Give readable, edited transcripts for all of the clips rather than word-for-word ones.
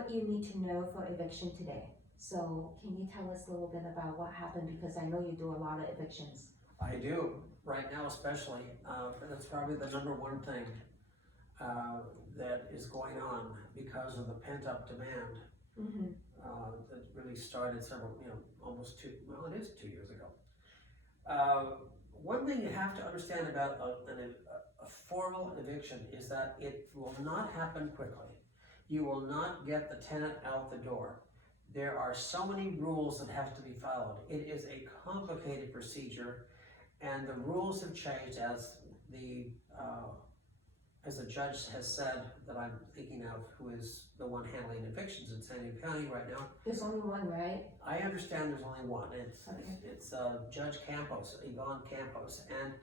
what you need to know for eviction today. So can you tell us a little bit about what happened? Because I know you do a lot of evictions. I do, right now especially. That's probably the number one thing that is going on because of the pent-up demand that really started several, almost it is 2 years ago. One thing you have to understand about a formal eviction is that it will not happen quickly. You will not get the tenant out the door. There are so many rules that have to be followed. It is a complicated procedure, and the rules have changed as the judge has said, that I'm thinking of, who is the one handling evictions in San Diego County right now. There's only one, right? I understand there's only one. It's Judge Campos, Yvonne Campos, and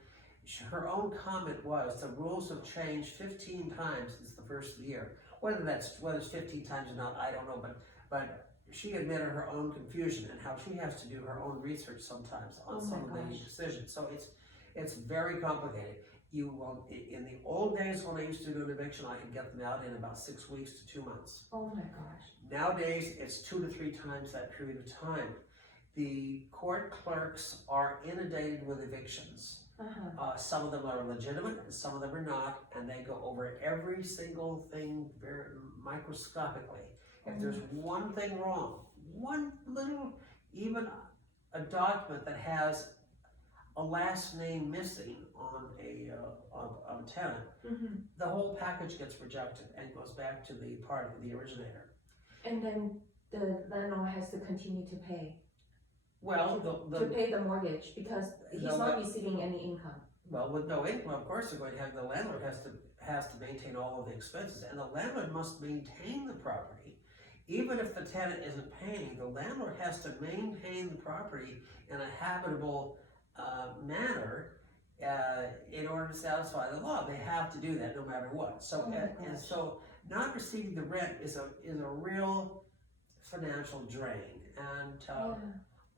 her own comment was the rules have changed 15 times since the first year. Whether it's 15 times or not, I don't know, but she admitted her own confusion and how she has to do her own research sometimes on some of the decisions. So it's very complicated. You will, in the old days when I used to do an eviction, I could get them out in about 6 weeks to 2 months. Oh my gosh. Nowadays, it's 2 to 3 times that period of time. The court clerks are inundated with evictions. Some of them are legitimate and some of them are not, and they go over every single thing very microscopically. If there's one thing wrong, one little, even a document that has a last name missing on a tenant, the whole package gets rejected and goes back to the party, the originator. And then the landlord has to continue to pay. Well, to pay the mortgage because he's not receiving any income. Well, with no income, of course, they're going to have, the landlord has to maintain all of the expenses, and the landlord must maintain the property. Even if the tenant isn't paying, the landlord has to maintain the property in a habitable manner in order to satisfy the law. They have to do that no matter what. So and so not receiving the rent is a real financial drain. And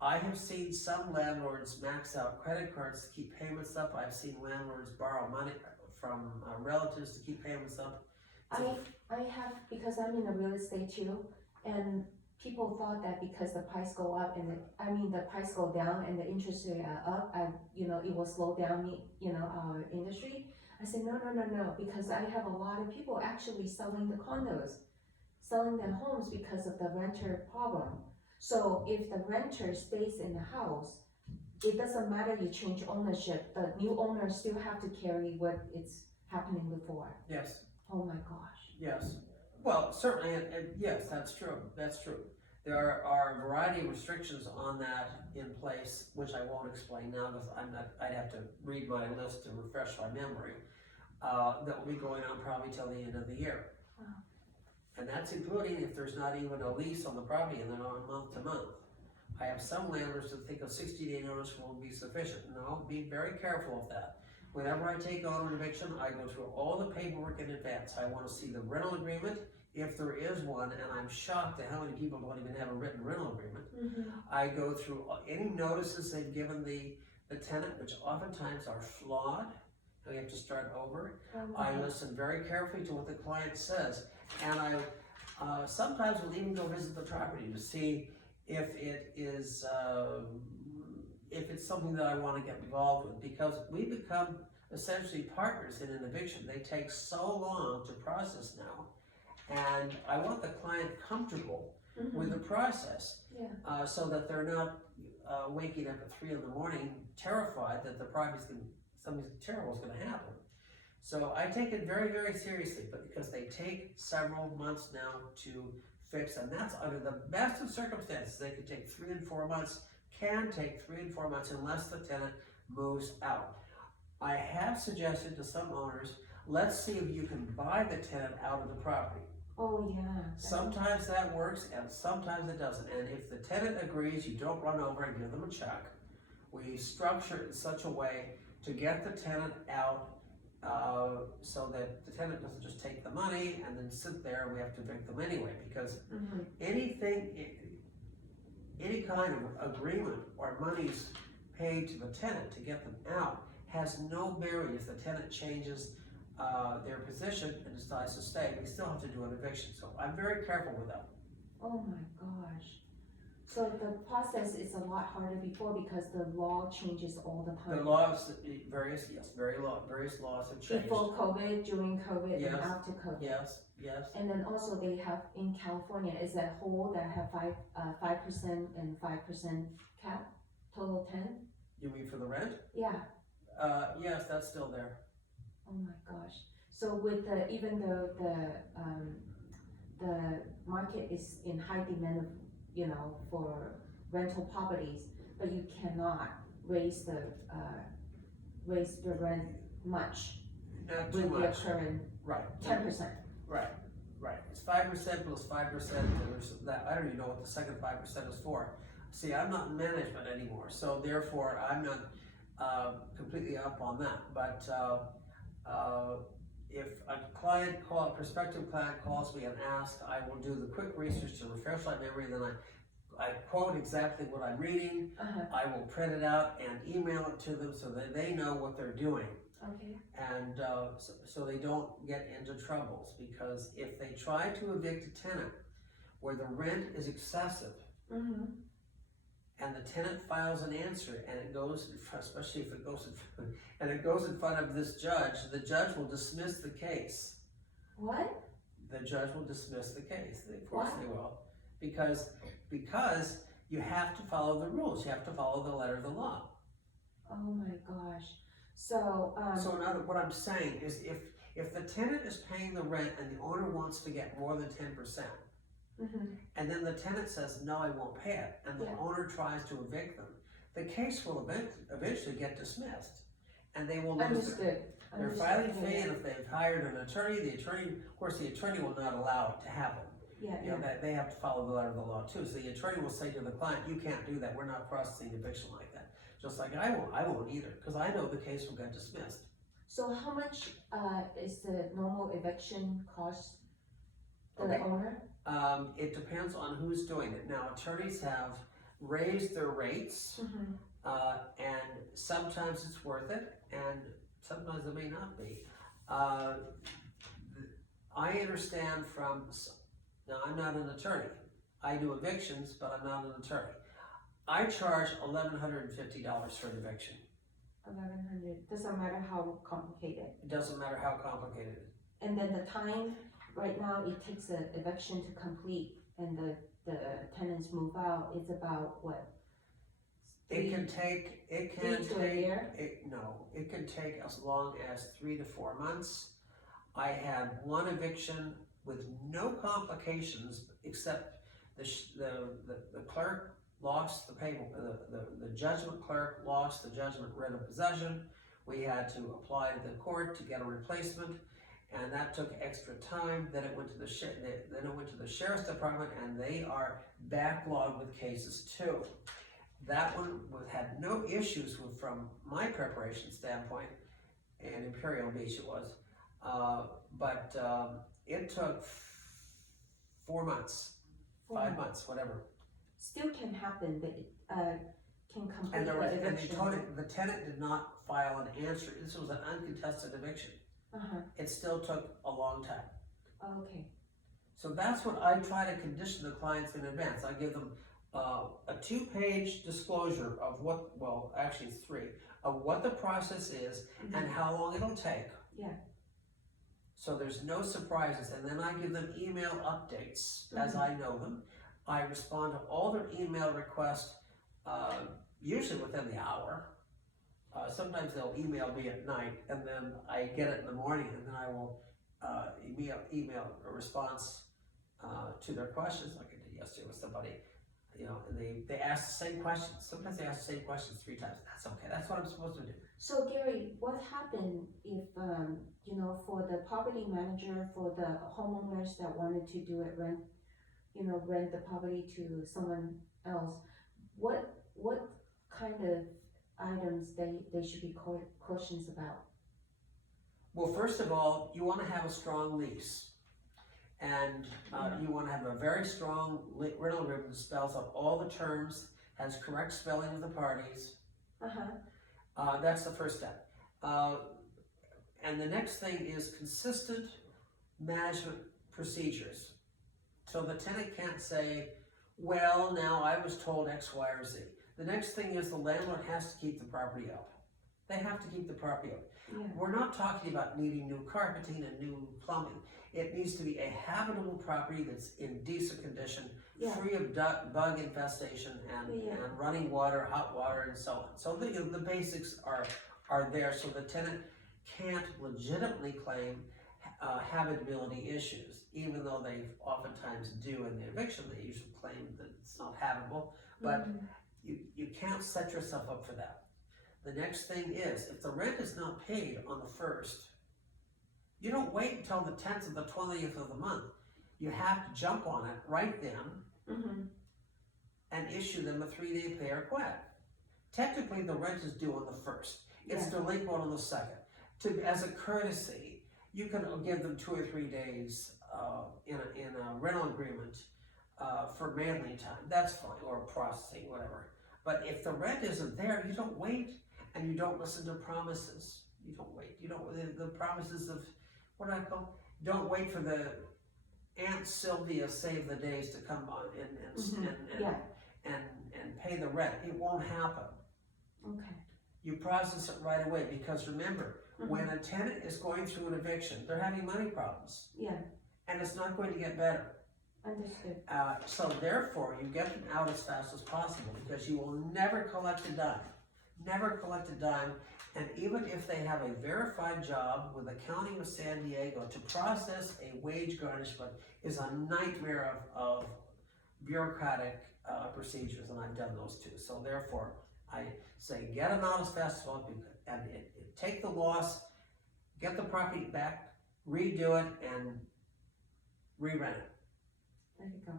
I have seen some landlords max out credit cards to keep payments up. I've seen landlords borrow money from relatives to keep payments up. I have, because I'm in the real estate too, and people thought that because the price go up and the price go down and the interest rate are up, it will slow down our industry. I said no, because I have a lot of people actually selling the condos, selling their homes because of the renter problem. So if the renter stays in the house, it doesn't matter you change ownership, the new owners still have to carry what is happening before. Yes. Oh my gosh. Yes. Well, certainly, and yes, that's true. That's true. There are a variety of restrictions on that in place, which I won't explain now because I'd have to read my list to refresh my memory. That will be going on probably till the end of the year. Wow. And that's including if there's not even a lease on the property and they're on month to month. I have some landlords that think a 60-day notice will be sufficient. No, be very careful of that. Whenever I take on an eviction, I go through all the paperwork in advance. I want to see the rental agreement, if there is one, and I'm shocked at how many people don't even have a written rental agreement. I go through any notices they've given the tenant, which oftentimes are flawed, and we have to start over. I listen very carefully to what the client says, and I sometimes will even go visit the property to see if it is if it's something that I want to get involved with, because we become essentially partners in an eviction. They take so long to process now, and I want the client comfortable with the process, so that they're not waking up at 3 in the morning terrified that the property's something terrible is going to happen. So I take it very, very seriously, but because they take several months now to fix, and that's under the best of circumstances. They could take 3 and 4 months, can take 3 and 4 months unless the tenant moves out. I have suggested to some owners, let's see if you can buy the tenant out of the property. Oh yeah. Sometimes that works and sometimes it doesn't. And if the tenant agrees, you don't run over and give them a check. We structure it in such a way to get the tenant out so that the tenant doesn't just take the money and then sit there and we have to evict them anyway, because any kind of agreement or monies paid to the tenant to get them out has no bearing if the tenant changes their position and decides to stay, we still have to do an eviction. So I'm very careful with that. Oh my gosh. So the process is a lot harder before because the law changes all the The time. laws, various laws have changed. Before COVID, during COVID, and Yes. after COVID. Yes, yes. And then also they have in California is that whole that have 5% and 5% cap, total 10. You mean for the rent? Yeah. Yes, that's still there. Oh my gosh. So with the even though the market is in high demand, for rental properties, but you cannot raise the rent much Not too with your much. current Right. 10%. Right. It's 5% plus 5%, and there's that, I don't even know what the second 5% is for. See, I'm not in management anymore, so therefore I'm not completely up on that. But if a prospective client calls me and asks, I will do the quick research to refresh my memory, and then I quote exactly what I'm reading. I will print it out and email it to them so that they know what they're doing. Okay. And so they don't get into troubles, because if they try to evict a tenant where the rent is excessive, and the tenant files an answer, and it goes, especially if it goes in front of this judge, the judge will dismiss the case. What? The judge will dismiss the case. Of course Why? they will, because you have to follow the rules. You have to follow the letter of the law. Oh my gosh. So What I'm saying is, if the tenant is paying the rent and the owner wants to get more than 10%, and then the tenant says, no, I won't pay it, and the owner tries to evict them, the case will eventually get dismissed, and they will lose their filing fee. And if they've hired an attorney, of course, the attorney will not allow it to happen. That they have to follow the letter of the law too. So the attorney will say to the client, you can't do that, we're not processing eviction like that. Just like I won't either, because I know the case will get dismissed. So how much is the normal eviction cost the Okay. owner? It depends on who's doing it. Now, attorneys have raised their rates, and sometimes it's worth it, and sometimes it may not be. I understand now I'm not an attorney. I do evictions, but I'm not an attorney. I charge $1,150 for an eviction. 1,100. Doesn't matter how complicated. It doesn't matter how complicated it is. And then the time, right now, it takes an eviction to complete, and the tenants move out. It's about what? It can take a year? It can take as long as 3 to 4 months. I had one eviction with no complications, except the clerk lost the payment, the judgment clerk lost the judgment writ of possession. We had to apply to the court to get a replacement, and that took extra time. Then it went to the sheriff's department, and they are backlogged with cases too. That one had no issues from my preparation standpoint. In Imperial Beach it was, but it took 4 months, 5 months, whatever. Still can happen, but can complete And the eviction. the tenant did not file an answer. This was an uncontested eviction. It still took a long time. Okay. So that's what I try to condition the clients in advance. I give them a 2-page disclosure of actually it's 3, of what the process is and how long it'll take. Yeah. So there's no surprises, and then I give them email updates as I know them. I respond to all their email requests, usually within the hour. Sometimes they'll email me at night, and then I get it in the morning, and then I will email a response to their questions, like I did yesterday with somebody. And they ask the same questions. Sometimes they ask the same questions 3 times. That's okay. That's what I'm supposed to do. So Gary, what happened if for the property manager, for the homeowners that wanted to do it rent the property to someone else? What kind of items they should be cautious about? Well, first of all, you want to have a strong lease. And you want to have a very strong rental agreement that spells out all the terms, has correct spelling of the parties. That's the first step. And the next thing is consistent management procedures. So the tenant can't say, well, now I was told X, Y, or Z. The next thing is the landlord has to keep the property up. They have to keep the property up. Yeah. We're not talking about needing new carpeting and new plumbing. It needs to be a habitable property that's in decent condition, Yeah. free of bug infestation and, Yeah. and running water, hot water, and so on. So the basics are there, so the tenant can't legitimately claim habitability issues, even though they oftentimes do in the eviction. They usually claim that it's not habitable, but you can't set yourself up for that. The next thing is, if the rent is not paid on the 1st, you don't wait until the 10th or the 20th of the month. You have to jump on it right then and issue them a 3-day pay or quit. Technically, the rent is due on the 1st. It's delinquent on the 2nd. As a courtesy, you can give them 2 or 3 days in a rental agreement for mailing time. That's fine, or processing, whatever. But if the rent isn't there, you don't wait, and you don't listen to promises. You don't wait. You don't the promises of what I call. Don't wait for the Aunt Sylvia save the days to come on and pay the rent. It won't happen. Okay. You process it right away, because remember, when a tenant is going through an eviction, they're having money problems. Yeah. And it's not going to get better. Understood. So therefore, you get them out as fast as possible, because you will never collect a dime. Never collect a dime. And even if they have a verified job with the County of San Diego, to process a wage garnishment is a nightmare of bureaucratic procedures, and I've done those too. So therefore, I say get them out as fast as possible, and take the loss, get the property back, redo it, and re-rent it. There you go.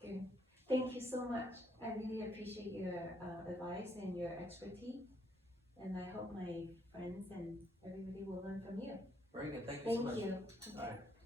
Good. Thank you so much. I really appreciate your advice and your expertise. And I hope my friends and everybody will learn from you. Very good. Thank you so much. Thank you. All right.